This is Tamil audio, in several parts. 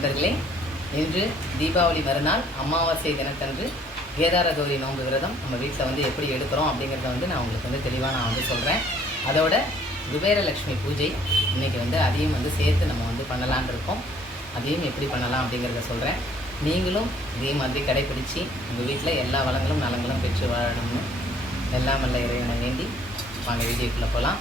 நண்பர்களே, இன்று தீபாவளி மறுநாள் அமாவாசை தினத்தன்று கேதார கௌரி நோன்பு விரதம் நம்ம வீட்டில் வந்து எப்படி எடுக்கிறோம் அப்படிங்கிறத நான் உங்களுக்கு தெளிவாக நான் சொல்கிறேன். அதோட குபேரலட்சுமி பூஜை இன்றைக்கி அதையும் சேர்த்து நம்ம பண்ணலான் இருக்கோம். அதையும் எப்படி பண்ணலாம் அப்படிங்கிறத சொல்கிறேன். நீங்களும் இதே மாதிரி கடைப்பிடிச்சு உங்கள் வீட்டில் எல்லா வளங்களும் நலங்களும் பெற்று வாழணும்னு எல்லாம் வல்ல இறைவனை வேண்டி வாங்க வீடியோக்குள்ளே போகலாம்.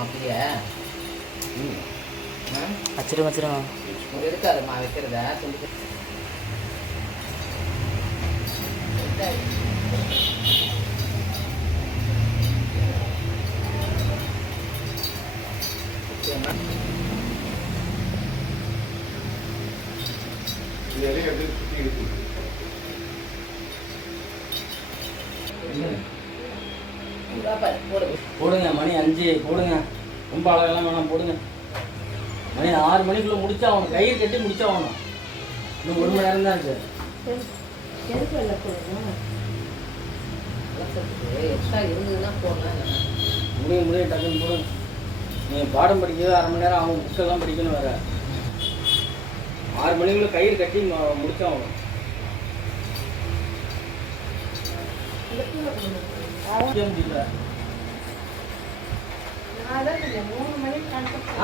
அப்படியே வச்சிருங்க வச்சிருங்க இருக்காதுமா வைக்கிறதா சொல்லி போடுங்க. மணி 5 போடுங்க. ரொம்ப அழகெல்லாம் வேணாம், போடுங்க. மணி 6 மணிக்குள்ள முடிச்சா ஆகணும். கயிறு கட்டி முடிச்சா ஆகணும். இன்னும் 1 மணி நேரம் தான் இருக்கு. முடியும் டக்குன்னு போடுங்க. நீங்கள் பாடம் படிக்கிறது 1/2 மணி நேரம் ஆகும். புக்கெல்லாம் படிக்கணும் வேற. 6 மணிக்குள்ள கயிறு கட்டி முடிச்சா ஆகணும். முடியல.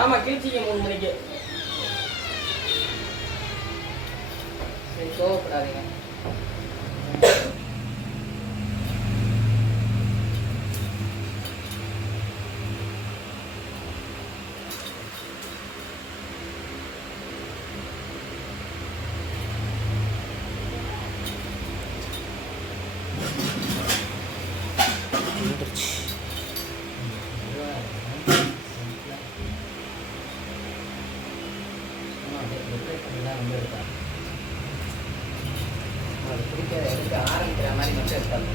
ஆமா கிழிச்சிங்க 3 மணிக்கு. கோவப்படாதீங்க. அது பிடிக்கிற எடுக்க ஆரம்பிக்கிற மாதிரி மட்டும் இருக்காது.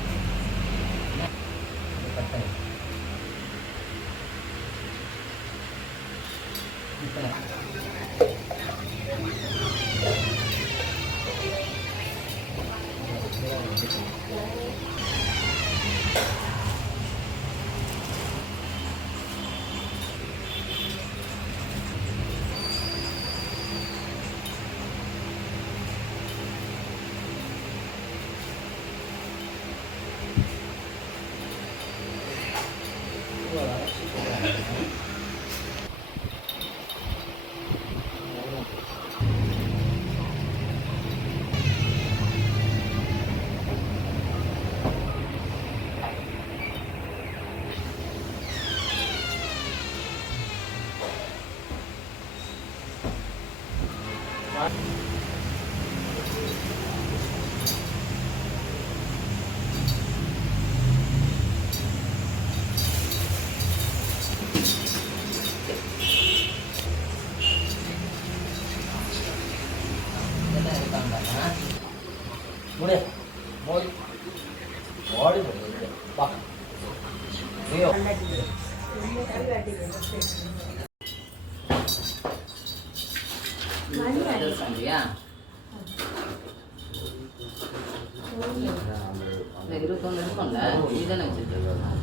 அதிரசம் இல்லையா? இந்த 21 இருக்கும்ல, இதுதானே வச்சுருக்கேன்.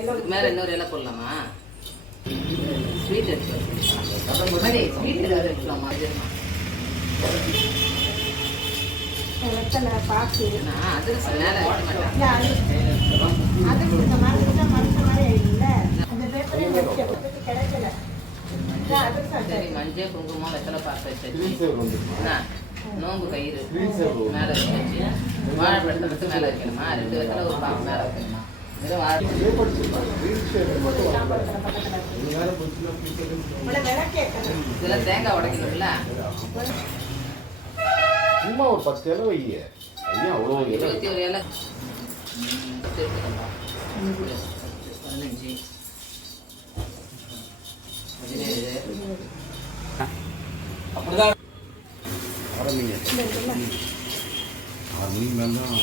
இதுக்கு மேலே இன்னொரு இலை போடலாமா? ஸ்வீட் எடுத்து ஸ்வீட் ஏதாவது வைக்கலாமா? நான் அதிரசம் மேலே வைக்க மாட்டேன். சரி, மஞ்சள் குங்குமம் வெத்தலை பாக்கு வச்சு நோம்பு கயிறு மேலே வச்சு வாழைப்பழத்தை மட்டும் மேலே வைக்கணுமா? 2 வெத்தலை ஒரு பாக்கு மேலே வைக்கணுமா? வெறும் இதெல்லாம் தேங்காய் உடைக்கணும்ல. சும்மா ஒரு 10 இலை வைய. ஐயா அவ்வளோ 21 இலை 15 17 அப்படிதான் ஆரம்பிங்க. 6 மணிக்கு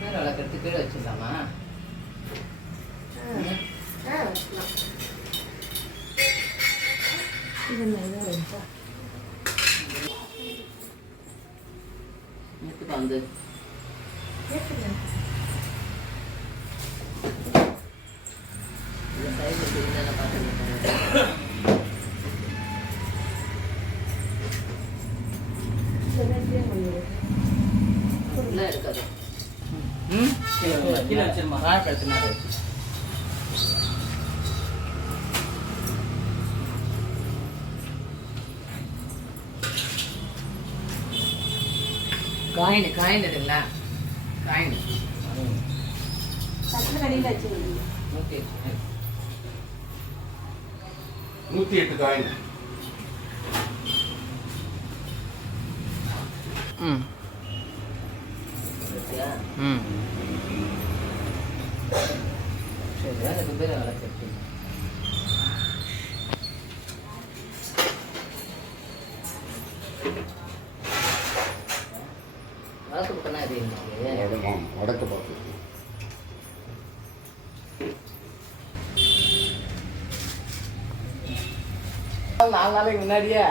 மேலே தான் விளக்கெடுத்து கீழே வச்சிடலாமா? வந்து எடுக்காது. கீழே வச்சிருமா? வாழைப்பழத்தினாரு காயின் இருக்குல்ல, காயின் 108 காயின். சரி, அதுக்கு பேர் வளர்க்கு. வளர்க்கு பக்கம்னா இது வடக்கு பார்த்து நாலு நாளைக்கு முன்னாடியே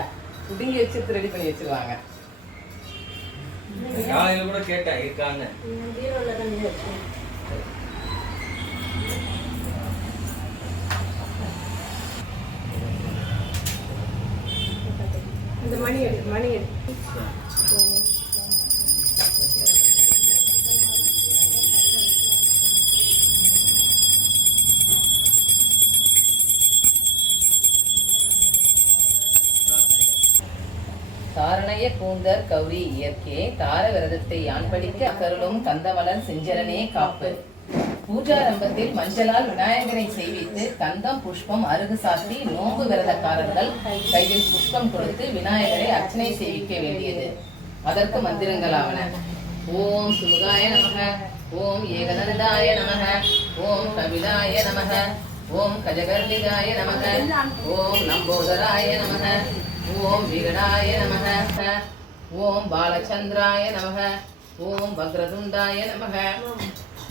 புடுங்கி வச்சு ரெடி பண்ணி வச்சிருவாங்க. காலையில கூட கேட்டேன் இருக்காங்க. இந்த மணி எடு தாரணைய கூந்தர் கௌரி இயற்கே தார விரதத்தை யான் படிக்க கருளும் கந்தமலன் செஞ்சரனே காப்பு. பூஜாரம்பத்தில் மஞ்சளால் விநாயகரை செய்வித்து கந்தம் புஷ்பம் அருகு சாத்தி நோம்பு விரதக்காரர்கள் கையில் புஷ்பம் கொடுத்து விநாயகரை அர்ச்சனை செய்விக்க வேண்டியது. அதற்கு மந்திரங்களாவன: ஓம் சுமுகாய நமக, ஓம் ஏகதந்தாய நமக, ஓம் கபிலாய நமக, ஓம் கஜகர்ணிகாய நமக, ஓம் லம்போதராய நமக, ஓம் விகடாய நமக, ஓம் பாலச்சந்திராய நமக, ஓம் வக்ரதுண்டாய நமக,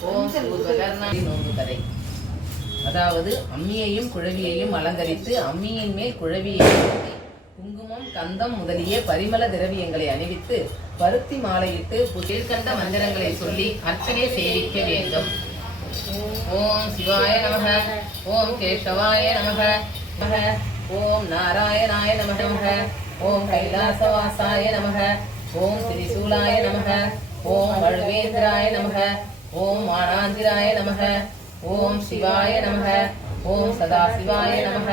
ஓம் சூர்பகர்ணாய. நோன்பு கதை. அதாவது அம்மியையும் குழவியையும் அலங்கரித்து அம்மியின் மேல் குழவியை குங்குமம் கந்தம் முதலிய பரிமள திரவியங்களை அணிவித்து பருத்தி மாலையிட்டு கீழ்கண்ட மந்திரங்களை சொல்லி அர்ச்சனை சேவிக்க வேண்டும். ஓம் சிவாய நமக, ஓம் கேசவாய நமக, ஓம் நாராயணாய நமக, ஓம் கைலாசவாசாய நமக, ஓம் திரிசூலாய நமக, ஓம் வழுவேந்திராய நமக, ஓம் மானாந்திராய நமக, ஓம் சிவாய நமக, ஓம் சதாசிவாய நமக,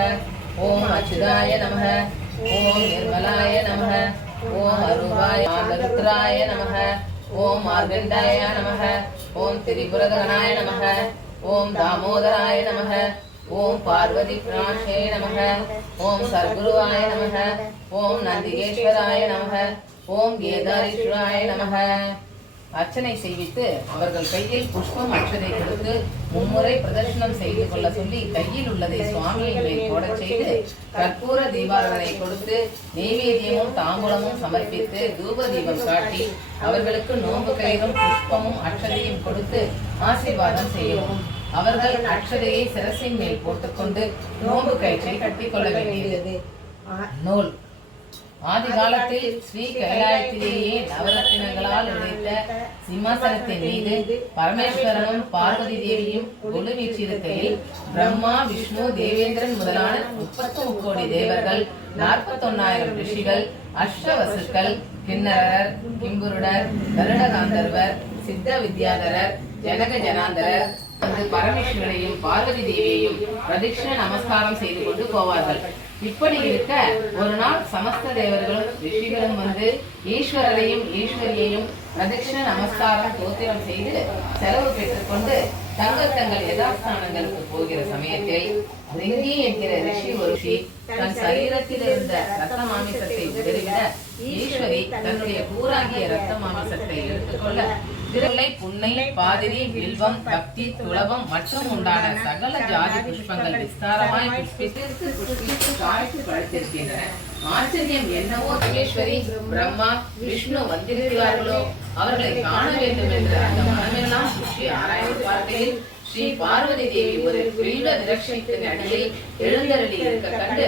ஓம் அச்சுதாய நமக, ஓம் நிர்மலாய நமக, ஓம் அரூபாய ருத்ராய நமக, ஓம் மார்கண்டாய நமக, ஓம் திரிபுரதனாய நமக, ஓம் தாமோதராய நமக, ஓம் பார்வதி பிராஷே நமக, ஓம் சர்க்குருவாய நமக, ஓம் நந்திகேஸ்வராய நமக, ஓம் கேதாரீஸ்வராய நமக. அர்ச்சனை செய்வித்து அவர்கள் கையில் புஷ்பம் அட்சதை கொடுத்து மும்முறை பிரதர்ஷனம் செய்து கொள்ள சொல்லி கையில் உள்ளதை சுவாமியின் மேல் போடச் செய்து கற்பூர தீபாராதனை கொடுத்து நெய்வேத்தியமும் தாம்பூலமும் சமர்ப்பித்து தூப தீபம் காட்டி அவர்களுக்கு நோன்பு கயிறும் புஷ்பமும் அக்ஷதையும் கொடுத்து ஆசீர்வாதம் செய்யவும். அவர்கள் அக்ஷதையை சிரசின் மேல் போட்டுக்கொண்டு நோன்பு கயிற்றை கட்டிக்கொள்ள வேண்டியது. நூல் ஆதி காலத்தில் ஸ்ரீ கைலாயத்திலேயே நவரத்தினங்களால் இணைத்த சிம்மாசனத்தின் மீது பரமேஸ்வரனும் பார்வதி தேவியும் கொலு வீற்றிருக்கையில் பிரம்மா, விஷ்ணு, தேவேந்திரன் முதலான 33 கோடி தேவர்கள், 41,000 ரிஷிகள், அஷ்டவசுக்கள், கிண்ணரர், கிம்புருடர், கருடகாந்தர்வர், சித்த வித்யாதரர், ஜனக ஜனாந்தரர் வந்து பரமேஸ்வரனையும் பார்வதி தேவியையும் பிரதிஷ்ண நமஸ்காரம் செய்து கொண்டு போவார்கள். இப்படி இருக்க ஒரு நாள் சமஸ்த தேவர்களும் ரிஷிகளும் வந்து ஈஸ்வரரையும் ஈஸ்வரியையும் பிரதிஷ்ண நமஸ்காரம் தோத்திரம் செய்து செலவு பெற்றுக்கொண்டு தங்கள் யதாஸ்தானங்களுக்கு போகிற சமயத்தில் ரிங்கி என்கிற ரிஷி ஒரு ரிஷி தன் சரீரத்தில் இருந்த ரத்த மாமிசத்தை உதறிவிட ஈஸ்வரி தன்னுடைய கூறாகிய ரத்த மாமிசத்தை எடுத்துக்கொள்ள திருளை, புன்னை, பாதிரி, வில்வம், பக்தி, துளவம் மற்றும் உண்டான சகல ஜாதி புஷ்பங்கள் விஸ்தாரமாய் புஷ்பித்து காய்ச்சி படுத்திருக்கின்றன. ஆச்சரியம் என்னவோ, ஈஸ்வரி, பிரம்மா, விஷ்ணு வந்திருக்கிறார்களோ, அவர்களை காண வேண்டும் என்று அந்த மனமெல்லாம் சுற்றி ஆராய்ந்து பார்க்கையில் ஸ்ரீ பார்வதி தேவி ஒரு வில்வ விரட்சத்தின் அடியில் எழுந்தருளி இருக்க கண்டு,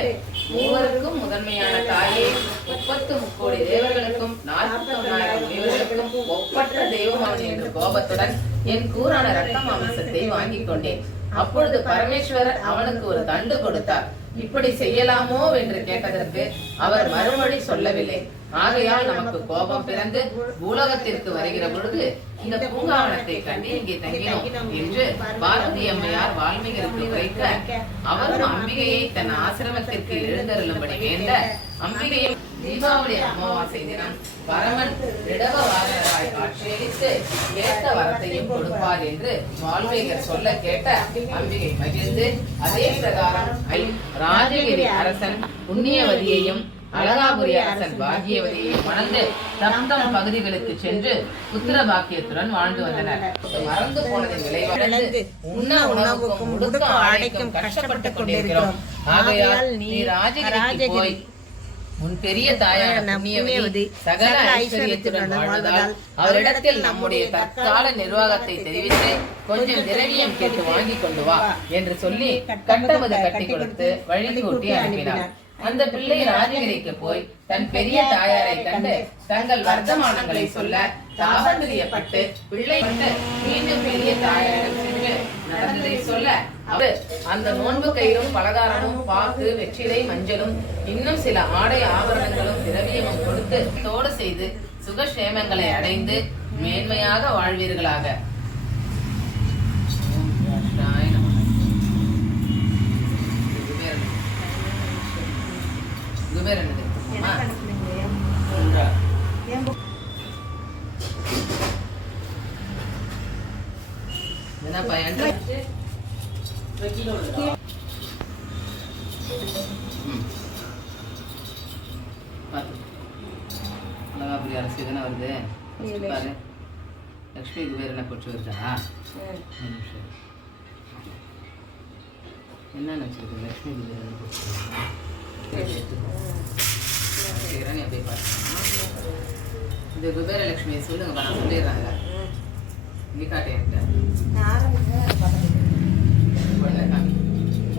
மூவருக்கும் முதன்மையான தாயே, 33 கோடி தேவர்களுக்கும் 41,000 முனிவர்களுக்கும் ஒப்பற்ற தெய்வமானது என்ற கோபத்துடன் என் கூறான ரத்த மாமிசத்தை வாங்கிக் கொண்டேன். அப்பொழுது பரமேஸ்வரர் அவனுக்கு ஒரு தண்டு கொடுத்தார். இப்படி செய்யலாமோ என்று கேட்டதற்கு அவர் மறுமொழி சொல்லவில்லை. ஆகையால் நமக்கு கோபம் பிறந்து பூலோகத்திற்கு வருகிற பொழுது இந்த பூங்காவனத்தை கண்டு இங்கே தங்கினோம் என்று பார்வதி அம்மையார் வால்மீகருக்கு உரைக்க, அவரும் அம்பிகையை தன் ஆசிரமத்திற்கு எழுந்தருளும்படி வேண்ட, அம்பிகையும் தீபாவளி அமாவாசை தினம் பரமன் இடவவாதராய் காட்சியளித்து கேட்ட வரத்தையும் கொடுப்பார் என்று வால்மீகர் சொல்ல கேட்ட அம்பிகை மகிழ்ந்து அதே பிரகாரம் ராஜகிரி அரசன் புண்ணியவதியையும் அழகாபுரி அரசன் பாக்கியவதியையும் மணந்து தம் பகுதிகளுக்கு சென்று புத்திர பாக்கியத்துடன் வாழ்ந்து வந்தனர். மறந்து போனதின் விளைவாக உண்ண உணவுக்கும் உடுக்க ஆடைக்கும் கஷ்டப்பட்டுக் கொண்டிருக்கிறோம். ஆகையால் நீ ராஜகிரிக்கு போய் உன் பெரிய தாயான புண்ணியவதி சகல ஐஸ்வர்யத்துடன் வாழ்வதால் அவரிடத்தில் நம்முடைய தற்கால நிர்வாகத்தை தெரிவித்து கொஞ்சம் திரவியம் கேட்டு வாங்கி கொண்டு வா என்று சொல்லி கட்டமது கட்டி கொடுத்து வழி கூட்டி அனுப்பினார். அந்த பிள்ளை ராஜகிரிக்கு போய் தன் பெரிய தாயாரை கண்டு தங்கள் வர்த்தமானங்களை சொல்ல தாபந்திரியப்பட்டு பிள்ளை வந்து மீண்டும் பெரிய தாயாரிடம் சென்று நடந்ததை சொல்ல, அவர் அந்த நோன்பு கயிறும் பலகாரமும் பாக்கு, வெற்றிலை, மஞ்சளும் இன்னும் சில ஆடை ஆபரணங்களும் திரவியமும் கொடுத்து தோடு செய்து சுகக்ஷேமங்களை அடைந்து மேன்மையாக வாழ்வீர்களாக. அழகாபுரி அரசு தானே வருது. லட்சுமி குபேரனை கொச்சு வருதா? என்ன நினைச்சிருக்கு? லட்சுமி குபேரனை அப்படி இந்த குபேர லட்சுமியை சொல்லுங்க, நான் சொல்லிடுறாங்க. இங்கே காட்டு.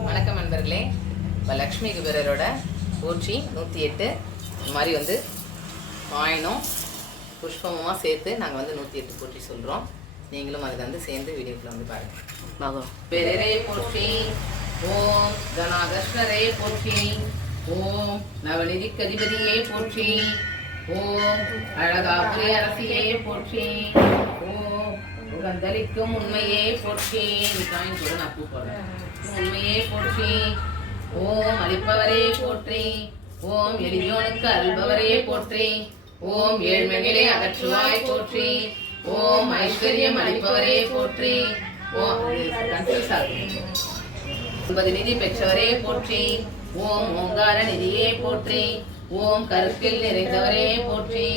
வணக்கம் நண்பர்களே. இப்போ லக்ஷ்மி குபேரரோட போற்றி 108 இந்த மாதிரி வந்து காயினும் புஷ்பமுமா சேர்த்து நாங்கள் வந்து 108 போற்றி சொல்கிறோம். நீங்களும் அதில் வந்து சேர்ந்து வீடியோக்குள்ள வந்து பாருங்கள். பெரரே போற்றி, ஓம் கணாதர்ஷ்ணரே போற்றி, ஓம் நவநிதி கதிபதியே போற்றி, ஓம் அழகாபுரி அரசியே போற்றி, ஓம் உகந்தளிக்கும் உண்மையே போற்றி. இந்த காயின் கூட நான் பூ போடுறேன். உண்மையே போற்றி, ஓம் அளிப்பவரே போற்றி, ஓம் எளியோனுக்கு அல்பவரே போற்றி, ஓம் ஏழ்மைகளே அகற்றுவாய் போற்றி, ஓம் ஐஸ்வர்யம் அளிப்பவரே போற்றி, ஓம் 9 நிதி பெற்றவரே போற்றி, ஓம் ஓங்கார நிதியே போற்றி, ஓம் கருத்தில் நிறைந்தவரே போற்றி,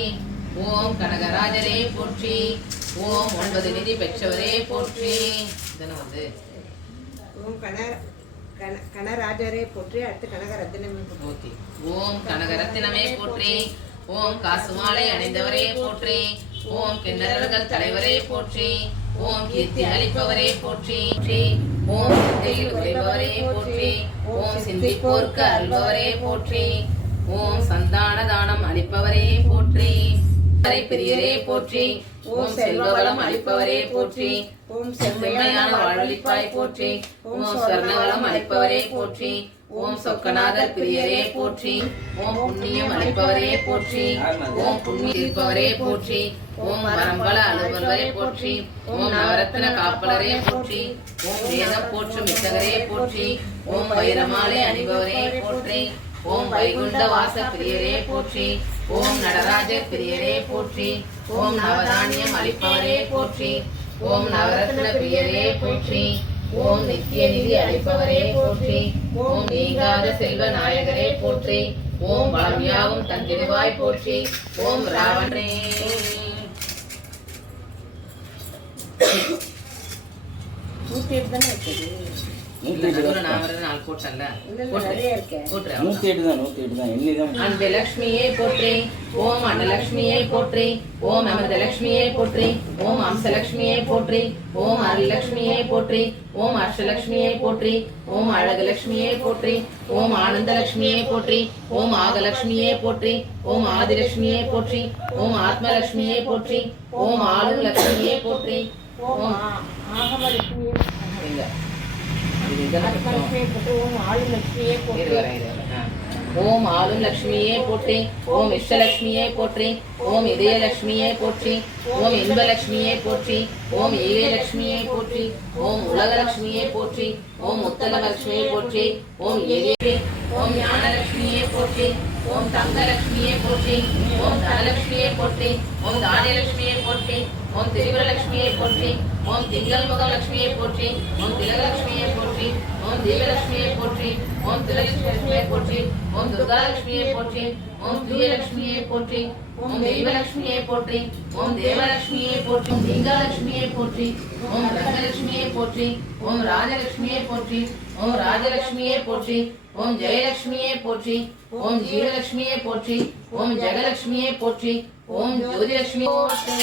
ஓம் கனகராஜரே போற்றி, ஓம் 9 நிதி பெற்றவரே போற்றி. இதனை வந்து கனராஜரே போற்றி. அடுத்து கனகரத்தினமே போற்றி. ஓம் கனகரத்தினமே போற்றி. ஓம் காசுமாலை அணிந்தவரே போற்றி. ஓம் கிண்ணறர்கள் தலைவரே போற்றி. ஓம் கீர்த்தி அளிப்பவரே போற்றி. ஓம் சிந்தையில் உரைபவரே போற்றி. ஓம் சிந்திப்போர்க்கு அல்பவரே போற்றி. ஓம் சந்தான தானம் அளிப்பவரே போற்றி. பிரியரே போற்றி. ஓம் செல்வவளம் அளிப்பவரே போற்றி. ஓம் செம்மையான வாழ்வளிப்பாய் போற்றி. ஓம் ஸ்வர்ணவளம் அளிப்பவரே போற்றி. ஓம் சொக்கநாதர் பிரியரே போற்றி. ஓம் புண்ணியம் அளிப்பவரே போற்றி. ஓம் புண்ணியம் தீர்ப்பவரே போற்றி. ஓம் வரம்பல அலுவலரே போற்றி. ஓம் நவரத்ன காப்பலரே போற்றி. ஓம் வேதம் போற்றும் வித்தகரே போற்றி. ஓம் வைரமாலை அணிபவரே போற்றி. ஓம் வைகுண்ட வாச பிரியரே போற்றி. ஓம் நடராஜர் பிரியரே போற்றி. ஓம் நவதானியம் அளிப்பவரே போற்றி. ஓம் நவரத்ன பிரியரே போற்றி. ஓம் நித்திய நிதி அளிப்பவரே போற்றி. ஓம் நீங்காத செல்வ நாயகரே போற்றி. ஓம் வளம் யாவும் தந்திடுவாய் போற்றி. ஓம் ராவணே. நூற்றி எட்டு தானே இருக்குது. நாள் போட்டல்ல நிறைய இருக்கேன். போட்டுறேன். 108 தான் எண்ணிதான். அன்பலட்சுமியை போற்றி. ஓம் அன்னலட்சுமியை போற்றி. ஓம் அமிர்தலட்சுமியை போற்றி. ஓம் அம்சலட்சுமியை போற்றி. ஓம் அருளலட்சுமியை போற்றி. ஓம் அர்ஷலட்சுமியை போற்றி. ஓம் அழகுலட்சுமியை போற்றி. ஓம் ஆனந்தலட்சுமியை போற்றி. ஓம் ஆகலட்சுமியை போற்றி. ஓம் ஆதிலட்சுமியை போற்றி. ஓம் ஆத்மலட்சுமியை போற்றி. ஓம் ஆளும் லட்சுமியை போற்றி. ஓம் ஆகமலட்சுமியே எங்க இது இதெல்லாம் ஆத்மலட்சுமியே போற்றி. ஓம் ஆளுலட்சுமியே போற்றி. ஓம் ஆளும் லட்சுமியே போற்றி. ஓம் இஷ்டலட்சுமியே போற்றி. ஓம் இதயலட்சுமியே போற்றி. ஓம் இன்பலட்சுமியே போற்றி. ஓம் ஈரலட்சுமியே போற்றி. ஓம் உலகலட்சுமியே போற்றி. ஓம் முத்தலட்சுமியை போற்றி. ஓம் ஏழே. ஓம் ஞானலட்சுமியே போற்றி. ஓம் தங்கலட்சுமியே போற்றி. ஓம் தனலட்சுமியே போற்றி. ஓம் தானியலட்சுமியை போற்றி. ஓம் திரிபுரலட்சுமியை போற்றி. ஓம் திங்கள் முகலட்சுமியை போற்றி. ஓம் திலகலட்சுமியை போற்றி. ஓம் தேவலட்சுமியை போற்றி. ஓம் திலகலட்சுமியை போற்றி. ஓம் துர்காலட்சுமியை போற்றி. ஓம் பிரியலட்சுமியை போற்றி. ஓம் தெய்வலட்சுமியை போற்றி. ஓம் தேவலட்சுமியை போற்றி. ஓம் திங்காலட்சுமியை போற்றி. ஓம் ரங்கலட்சுமியை போற்றி. ஓம் ராஜலட்சுமியை போற்றி. ஓம் ராஜலட்சுமியை போற்றி. ஓம் ஜெயலட்சுமியை போற்றி. ஓம் ஜீவலட்சுமியை போற்றி. ஓம் ஜெகலட்சுமியை போற்றி. ஓம் ஜோதிலட்சுமி போற்றி.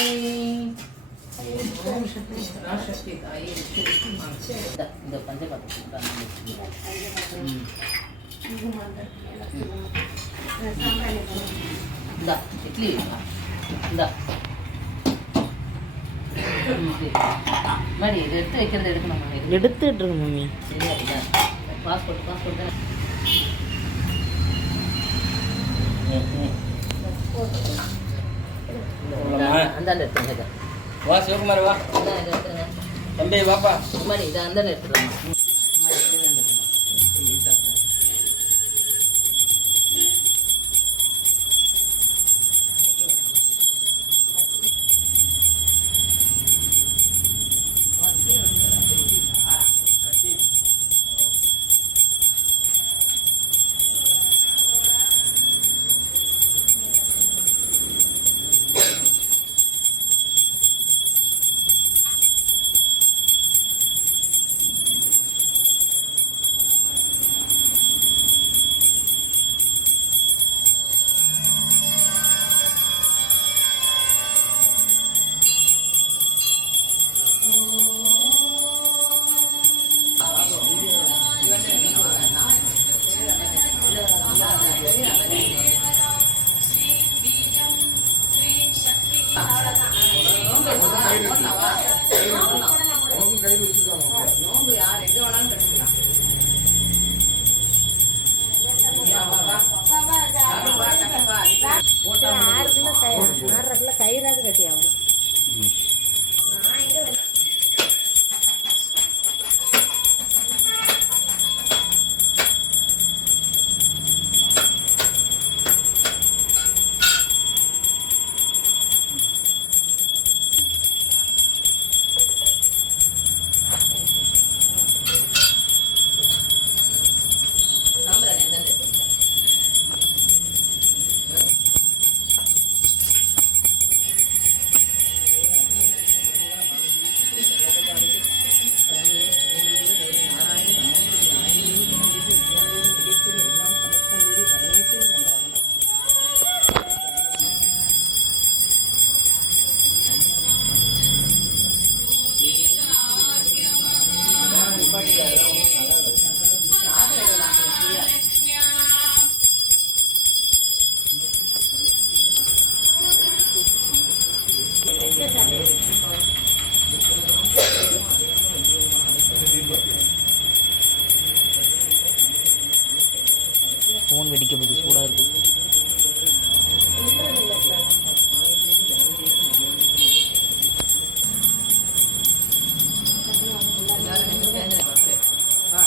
ஓம் சக்தி பராசக்தி தாயே இந்த பஞ்சபாத்திரம் இந்த இட்லி இந்த மடி இது எடுத்து வைக்கிறது எடுக்கணும். எடுத்துட்டு இருக்கு மம்மி. சரியா பாஸ்போர்ட் தான் அந்தாண்ட எடுத்துருங்க. வா சிவகுமார் வா. இதை எடுத்துருங்க. தம்பி வாப்பா. மடி இதை அந்தாண்ட எடுத்துருமா. ஃபோன் வெடிக்க போகுது, சூடாக இருக்குது.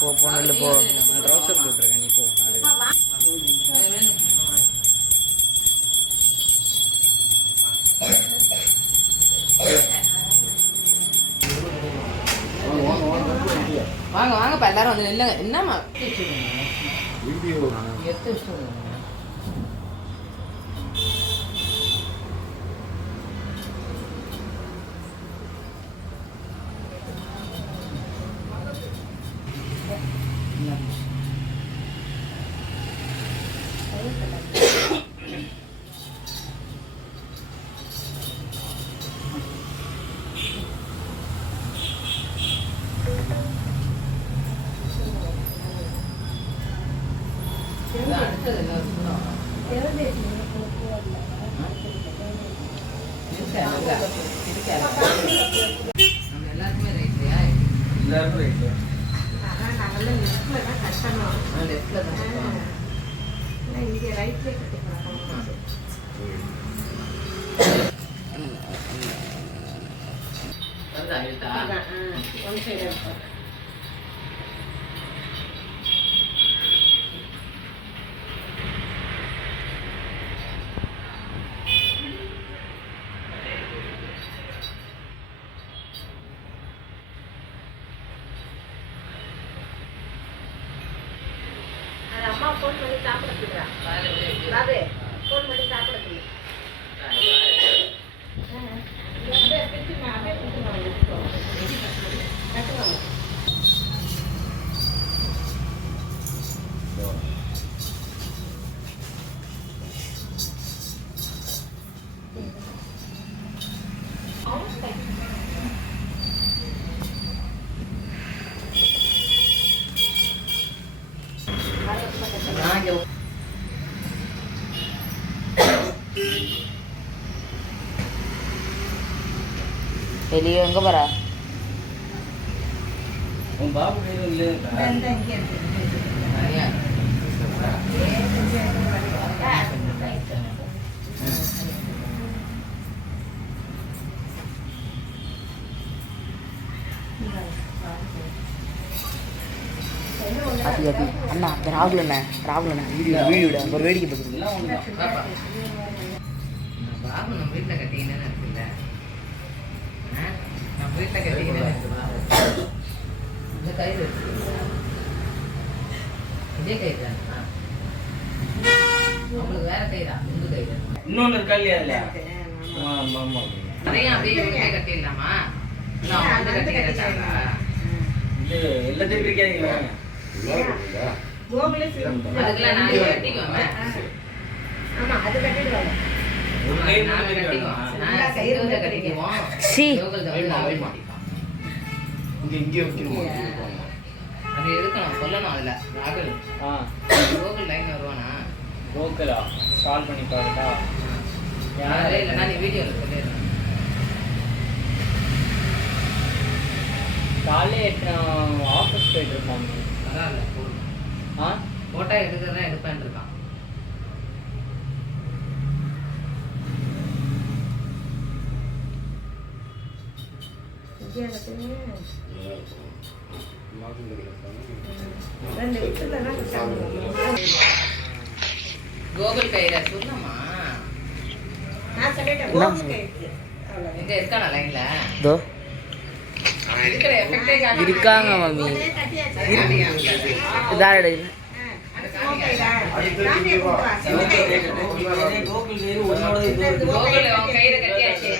போ போன இல்லை போ, நான் ட்ரௌசர் போட்டிருக்கேன், நீ போ. வாங்க வாங்கப்பா எல்லாரும் வந்து நில்லுங்க. என்னம்மா வீடியோ எடுத்து வச்சுட்டு அடுத்தது என்ன சொல்லணும்? நம்ம எல்லாருக்குமே ரைட்லையா? எல்லாருக்கும் ரைட்டு. லெஃப்டில் தான் இருக்கணும். இங்கே ரைட்லேயே கட்டிக்கலாம். வருதா எழுத்தா? ஒன் சைடு இருக்கும். அம்மா ஃபோன் பண்ணி சாப்பிட சொல்றா. ராதே ஃபோன் பண்ணி சாப்பிட சொல்லு. வெளியே எங்கே போகிறா? உன் பாபு கையில் இல்லையா? அது அது அண்ணா அந்த ராகுலண்ணே வீடியோட ஒரு வேடிக்கை பார்க்குறது. எல்லாம் ஒன்று தான். பாப்பா பாபு நம்ம வீட்டில் கட்டிங்கன்னு இருக்குல்ல, நம்ம வீட்டில் கட்டிங்கன்னு இருக்குதா? இந்த கயிறு வச்சுருக்கீங்களா? இதே கயிறு தானா? உங்களுக்கு வேற கயிறா? இந்த கயிறு இன்னொன்று இருக்கா இல்லையா அதில்? ஆமாம் ஆமாம். அதையும் அப்படியே ஒருமே கட்டிடலாமா? இல்லை அவங்க வந்து கட்டிக்கிறா? இது எல்லாத்தையும் பிரிக்காதீங்களா? கோகுலே சிவம். அதுக்கெல்லாம் நாங்கள் கட்டிக்குவோமே. ஆமா அது கட்டிடுவாங்க. ஒரு கயிறு நாங்கள் மட்டும் கட்டிக்குவோம். பிரிக்காதீங்களா? சிந்துவை கட்டிக்குவோம். சி. யோகத்தை வந்து அவள் மாட்டிப்பான். இங்கே வைக்கணுமா? அது எடுக்கணும், சொல்லணும் அதில் ராகுல். ஆ கோகுல் லைன் வருவானா? ஓகேலா கால் பண்ணி பாருடா. யாரே இல்லைன்னா நீ வீடியோவில் சொல்லிடுறேன். காலையில் ஆஃபீஸ் போயிட்டு இருப்பாங்க. பரவாயில்ல போடு. ஆ ஃபோட்டோ எடுக்கிறதா எடுப்பேன் இருக்கான். கோகுல் கயிறை சொல்லமா? நான் சொல்லிட்டேன் கோகுல் கயிறு. எங்க இருக்கானா லைன்ல? தோ இருக்கிற எஃபெக்டே காட்டுது. இருக்காங்க மம்மி. கட்டியாச்சு. இதான் எடுக்கல. கோகுல் கயிறு உன்னோட இது வருது. கோகுல் அவன் கயிறை கட்டியாச்சு.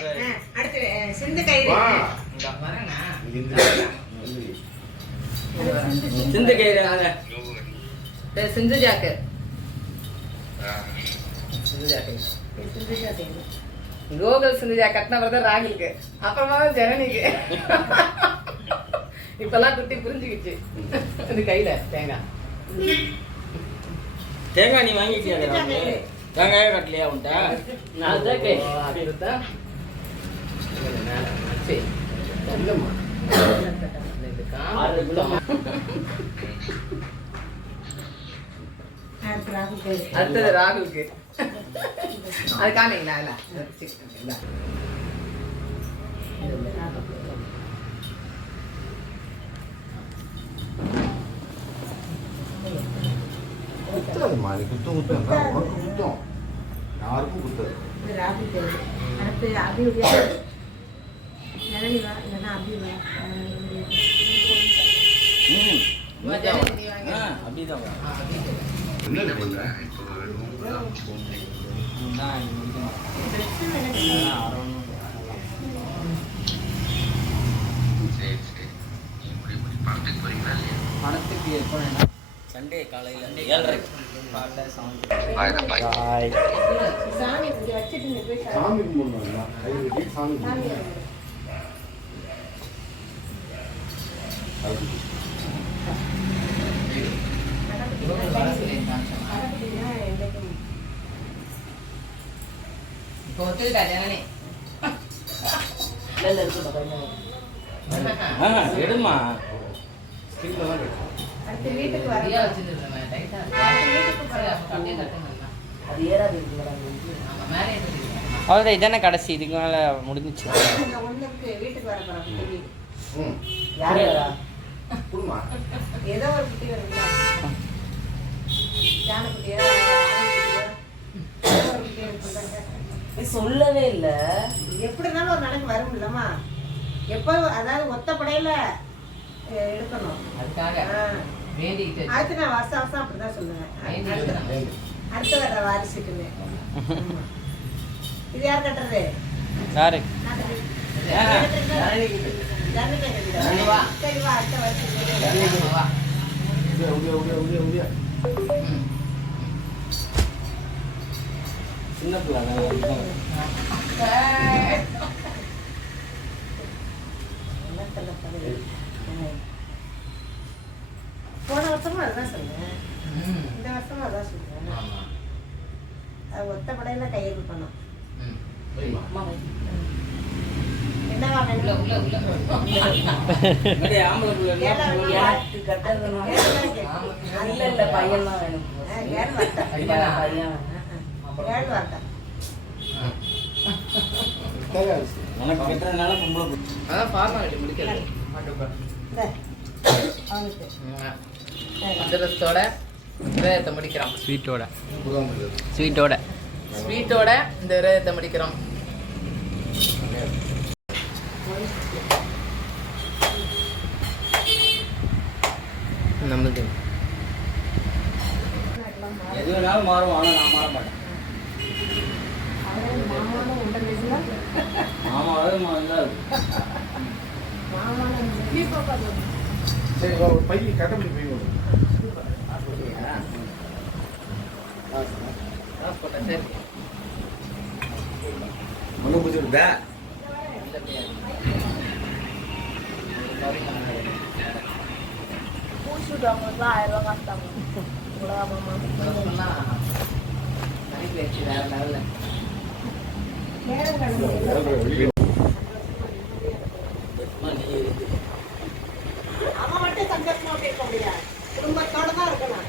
அடுத்து சிந்து கயிறு. இங்க வரேனா? சிந்து கயிறு அங்க. சிந்து ஜாக்கு. சிந்து ஜாக்கு. சிந்து கயிறு. கோகுல் சிந்துஜா கட்டின பிறகு ராகுலுக்கு, அப்புறமா தான் ஜனனிக்கு. இப்பெல்லாம் குட்டி புரிஞ்சுக்கிச்சு. இது கையில தேங்காய். தேங்காய் நீ வாங்கிட்டியா? தேங்காயே கட்டலையா உன்ட்ட? நான் தான் கை. அதுதான் இது மேல வச்சு. இல்லைம்மா. இது காம்பு. அடுத்து ராகுல் கேது. அடுத்தது ராகுலுக்கு. அது காமிங்களா இல்ல இல்ல. குத்தாதுமா, நீ குத்தம் உனக்கு குத்தம், யாருக்கும் குத்தாது. இது ராகுல் கேது. அடுத்து அபியுதயா. ஜனனி வா, இல்லைன்னா அபி வா. அப்படிதான் வரும். என்ன பண்ண தான் இது முடிக்கணும். ட்ரெஸ்ஸும் எனக்கு பணத்துக்கு எப்போ வேணா சண்டே காலையில் 7:30 காலைல 7. சாமி இங்க வச்சுட்டு நீ போய் சாமி கும்பிடணும்னா கை கட்டி சாமி சாமி கும்பிடணும். அது இப்போ ஒத்துக்கிட்டா ஜனனி. இல்லை இருக்கட்டும். எடுமா ஸ்கின்ல தான் கட்டணும். அடுத்து வீட்டுக்கு வர சரியா வச்சுருந்தேன் டைட்டா இருக்கு. சரி, அப்ப அப்படியே கட்டுங்க. அது ஏறாது இருக்கு மேடம். ஆமா மேலே ஏறிடுங்க. அவ்வளோதான். இதானே கடைசி, இதுக்கு மேலே முடிஞ்சிச்சு. இந்த ஒண்ணுக்கு வீட்டுக்கு வர போறோம் குட்டி. ம் யார் யாரா? குடுமா ஏதோ ஒரு குட்டி வருங்களா ஜானக்குட்டியா ஆனைக்குட்டியா? ஏதோ ஒரு குட்டி இருக்குல்ல. நீ சொல்லவே இல்லை. எப்படி இருந்தாலும் ஒரு நாளைக்கு வரும் இல்லம்மா. எப்போ அதாவது ஒத்த படையில எடுக்கணும். அதுக்காக ஆ. வேண்டிக்கிட்டு அடுத்து நான் வருஷம் வருஷம் அப்படிதான் சொல்லுவேன். அடுத்து வர்ற வாரிசுக்குன்னு. ஆமா. இது யார் கட்டுறது? யாரு? நான் கட்டுறது. ஜனனிக்கு. ஜனனி கட்டுறதா? ஜனனி வா. சரி வா, அடுத்த வருஷம் ஜனனி வா. உடைய ம். சின்ன பிள்ளை தான். என்ன சொல்ல போகுது? போன வருஷமும் அதுதான் சொன்னேன். ம். இந்த வருஷமும் அதான் சொல்றேன். ஆமா. அது ஒத்த படையில கையெழுத்து பண்ணோம். ம். அம்மா என்னவா உள்ள வேணும்? உள்ள உள்ள. அப்படியே ஆம்பளை பிள்ளை ஏழா வேணும். எனக்கு கட்டதுனா இல்லை இல்லை பையன் தான் வேணும். ஏழு வார்த்தை. பையனா? பையன். ஏழு வார்த்தை. உனக்கு கட்டுறதுனால பொம்பளை பிள்ளை. அதான் ஃபார்மாலிட்டி முடிக்கிறது. இந்த அவனுக்கு அதிரசத்தோட விரதத்தை முடிக்கிறோம். ஸ்வீட்டோட ஸ்வீட்டோட ஸ்வீட்டோட இந்த விரதத்தை முடிக்கிறோம். நம்மளுக்கு எது வேணாலும் மாறும், ஆனால் நான் மாற மாட்டேன். மாமாவும் உண்டை பேசுனா மாமாவே மாறும். மாமாவும் கீழ்ப்பா பார்த்து சரி வா, ஒரு பையன் கட்டப்படி போய் வரும். போட்டேன் சரி. ஒன்றும் பிடிச்சிருந்தா sudah mulai lo kata mulai mama அவன் மட்டும் சந்தோஷமா இருக்க முடியாது. குடும்பத்தோட தான் இருக்கணும்.